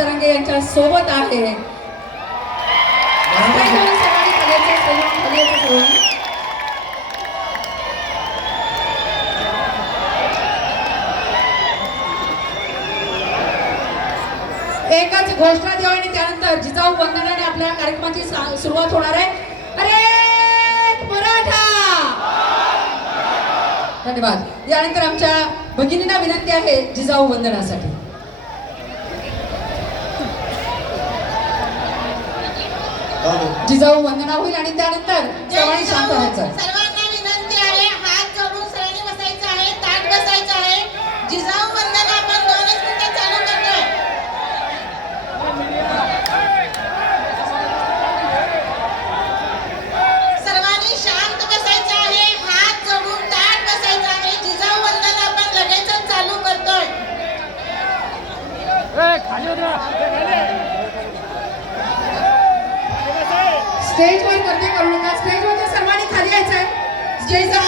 जरांगे यांच्या सोबत आहे. एकच घोषणा देऊ आणि त्यानंतर जिजाऊ वंदनाने आपल्या कार्यक्रमाची सुरुवात होणार आहे. अरे मराठा! धन्यवाद. यानंतर आमच्या भगिनींना विनंती आहे जिजाऊ वंदनासाठी. जिजाऊ वंदना होईल आणि त्यानंतर सर्वांनी शांत व्हायचं. सर्वांना विनंती आहे हात जोडून बसायचं आहे ताट बसायचं आहे. जिजाऊ वंदन आपण दोनच मिनिटं चालू करतोय. सर्वांनी शांत बसायचं आहे हात जोडून ताट बसायचं आहे. जिजाऊ वंदन आपण लगेचच चालू करतोय. स्टेजवर गर्दी करू नका. स्टेजवर सर्वांनी खाली यायचंय. स्टेजचा